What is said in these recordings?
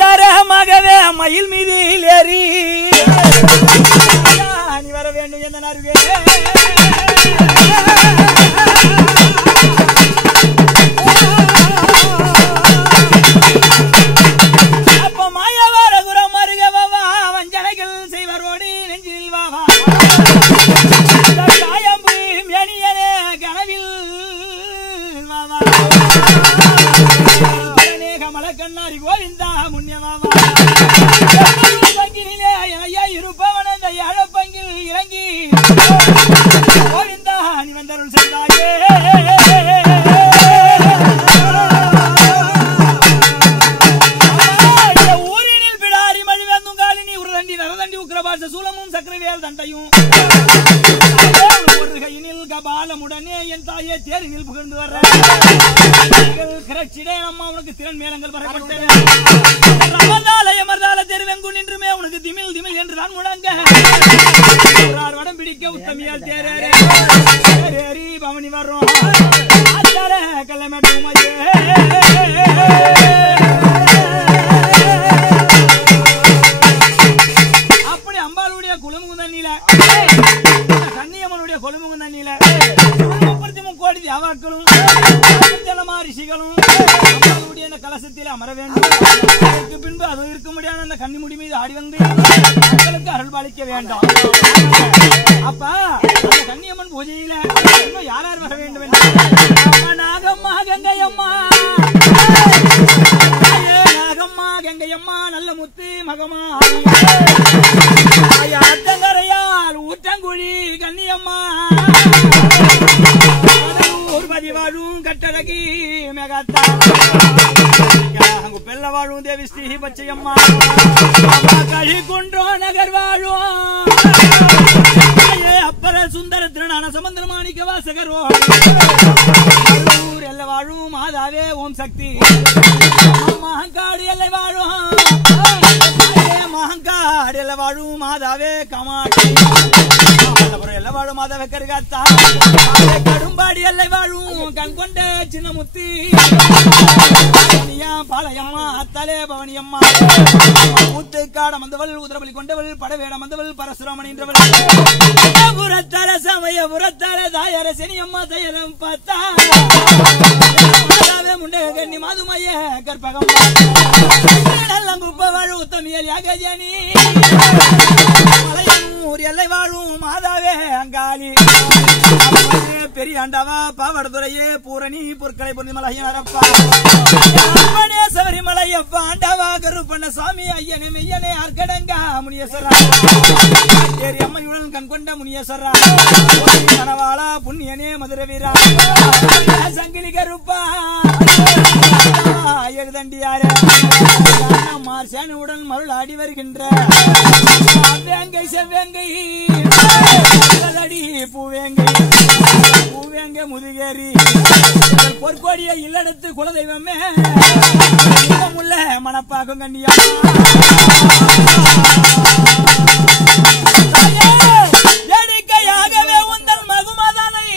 தரமாகவே மயில் மீது ஏறி நீ வர வேண்டும் எந்த நாருவே அப்ப மாயவார குரம் மருகவா வஞ்சனைகள் செய்வரோடு நெஞ்சில் வாவா தாயம்பு மேனியனே கனவில் வாவா கமலக்கண்ணாரி கோவிந்தா முன்னியவாவா பங்கிலே ஐயா இருப்பவன் அந்த ஏழப்பங்கில் இறங்கி கோவிந்தா நீ வந்தருள் செய்தாயே ஊரினில் பிடாரி மழி வந்தும் காலினி உருதண்டி நரதண்டி உக்கிரபாச சூலமும் சக்கரவேல் தண்டையும் ஒரு கையினில் கபாலமுடனே என் தாயே தேரினில் புகழ்ந்து வர்ற கிரட்சிடே அம்மா உனக்கு திறன் மேலங்கள் வரப்பட்டது அமர்ந்தால தெருவெங்கு நின்றுமே உனக்கு திமிழ் திமிழ் என்றுதான் முழங்க வடம் பிடிக்க உத்தமியால் தேரேறி பவனி வர்றோம் கல்லமேட்டு அப்படி அம்பாளுடைய குழுமுக தண்ணியில கன்னியம்மனுடைய கொழுமுக தண்ணியில 33 கோடி தேவாக்களும் ரிஷிகளும் அந்த கலசத்தில் அமர வேண்டும். அதற்கு பின்பு அது இருக்க முடியாத அந்த கன்னி முடி மீது ஆடி வந்து மக்களுக்கு அருள் பாலிக்க வேண்டும். அப்ப அந்த கன்னியம்மன் பூஜையில யார் யார் வர வேண்டும் என்று நாகம்மா கங்கையம்மா நாகம்மா கங்கையம்மா நல்ல முத்து மகமா ஆத்தங்கரையால் ஊற்றங்குழி கன்னியம்மா வாழும் கட்டழகி மெகத்தா பெல்ல வாழும் தேவி ஸ்ரீ பச்சையம்மா கழி குன்றோ நகர் வாழும் அப்பர சுந்தர திருநான சமுந்திர மாணிக்க வாசகரோ எல்ல வாழும் மாதாவே ஓம் சக்தி மகங்காடு எல்லை வாழும் மகங்காடு எல்ல வாழும் மாதாவே கமாட்டி எல்ல வாழும் மாதாவே கருகாத்தா கடும்பாடி எல்லை வாழும் கண் கொண்ட சின்ன முத்தி பாளையம்மா அத்தாலே பவனியம்மா ஊத்துக்காட மந்தவள் உதிரபலி கொண்டவள் படவேட மந்தவள் பரசுராமன் என்றவள் புறத்தால சமய புறத்தால தாயர சனியம்மா தயரம் பார்த்தா முண்டக கண்ணி மாதுமைய கற்பகம் நல்லங்குப்ப வாழ உத்தமியல் யாகஜனி மலையூர் எல்லை வாழும் மாதாவே அங்காளி பெரிய ஆண்டவா பாவடதுறையே பூரணி பொற்களை பொன்னிமலையனரப்பா சபரிமலையப்பா ஆண்டவா கருப்பண்ண சாமி ஐயனே மெய்யனே அர்க்கடங்கா முனியசரா ஏரி அம்மையுடன் கண் கொண்ட முனியசரா கனவாளா புண்ணியனே மதுர வீரா சங்கிலி கருப்பா எழுதண்டியார மார்சனுடன் மருள் ஆடி வருகின்ற வேங்கை செவ்வேங்கை பூவேங்கை பூவேங்க முதுகேறி பொற்கோடிய இல்லெடுத்து குலதெய்வமே உள்ள மனப்பாக்கும் கண்ணியா வேடிக்கையாகவே உந்தன் மகுமதனை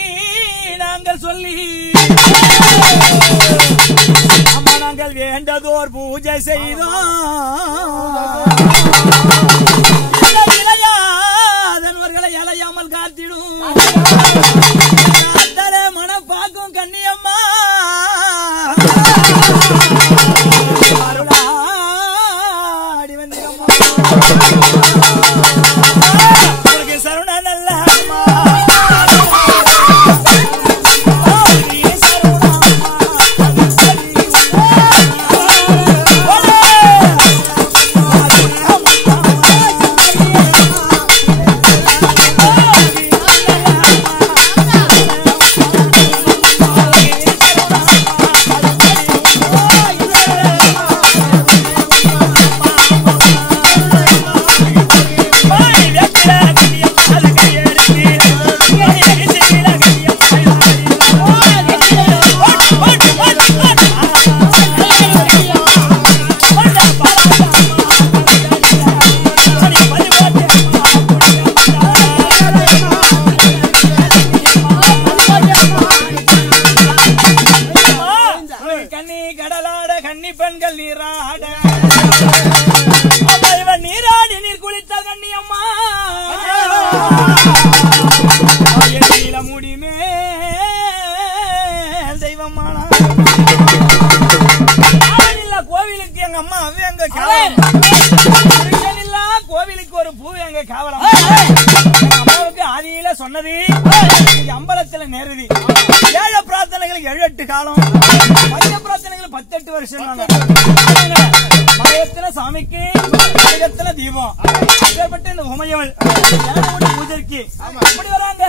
நாங்கள் சொல்லி அம்மா நாங்கள் வேண்டதோர் பூஜை செய்தோம் இளையாதன்வர்களை அலையாமல் காத்திடும் மனப்பாக்கும் கண்ணியம்மா அருளாடி வந்தியம்மா சருண நல்ல கன்னி பெண்கள் நீராட இவன் நீராடி நீர் குளித்த கண்ணியம்மா நீல முடிமே தெய்வம்மானா கோவிலுக்கு எங்க அம்மா அது எங்க கோவிலுக்கு ஒரு பூ எங்க காவலம் அம்மாவுக்கு ஆதியில சொன்னது அம்பலத்துல நேருதி 7 பிரார்த்தனைகளுக்கு 7-8 காலம் 10 பிரார்த்தனைகள் 10-8 வருஷம் மலையத்துல சாமிக்கு மலையத்துல தீபம் அப்பேற்பட்ட இந்த உமையவள் பூஜைக்கு அப்படி வராங்க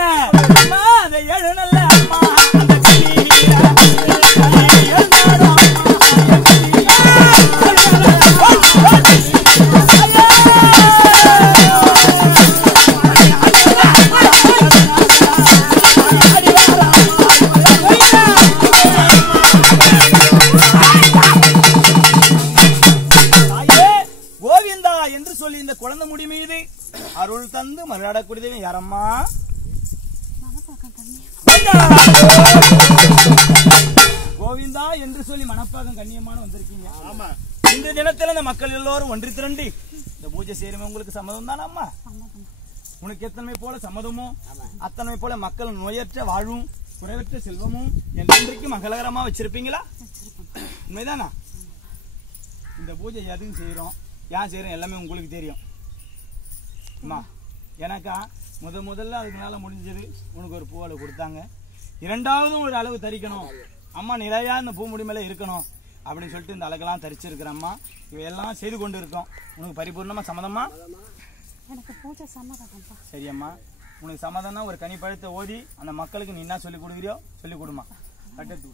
அம்மா அந்த 7 நல்ல அம்மா குழந்தை முடி மீது அருள் தந்து மறுநாடக்கூடியது யாரம்மா கோவிந்தா என்று சொல்லி மனப்பாகம் கண்ணியமான வந்திருக்கீங்க. இந்த தினத்துல இந்த மக்கள் எல்லோரும் ஒன்றி திரண்டி இந்த பூஜை செய்யறவங்க உங்களுக்கு சம்மதம் தானே அம்மா? உனக்கு எத்தனை போல சம்மதமோ அத்தனை போல மக்கள் நோயற்ற வாழ்வும் குறைவற்ற செல்வமும் என்றைக்கு மங்களகரமா வச்சிருப்பீங்களா? உண்மைதானா? இந்த பூஜை எதுவும் செய்யறோம் ஏன் செய்யறோம் எல்லாமே உங்களுக்கு தெரியும் அம்மா. எனக்கா முதல்ல அதுக்குனால முடிஞ்சது உனக்கு ஒரு பூவாலை கொடுத்தாங்க. இரண்டாவதும் ஒரு அளவு தரிக்கணும் அம்மா, நிலையா இந்த பூ முடி மேல இருக்கணும் அப்படின்னு சொல்லிட்டு இந்த அழகெல்லாம் தரிச்சிருக்கிறேன் அம்மா. இவையெல்லாம் செய்து கொண்டு இருக்கோம். உனக்கு பரிபூர்ணமா சம்மதமா? சரியம்மா, உனக்கு சம்மதம்னா ஒரு கனி பழத்தை ஓதி அந்த மக்களுக்கு நீ என்ன சொல்லி கொடுக்குறியோ சொல்லி கொடுமா. கட்டத்து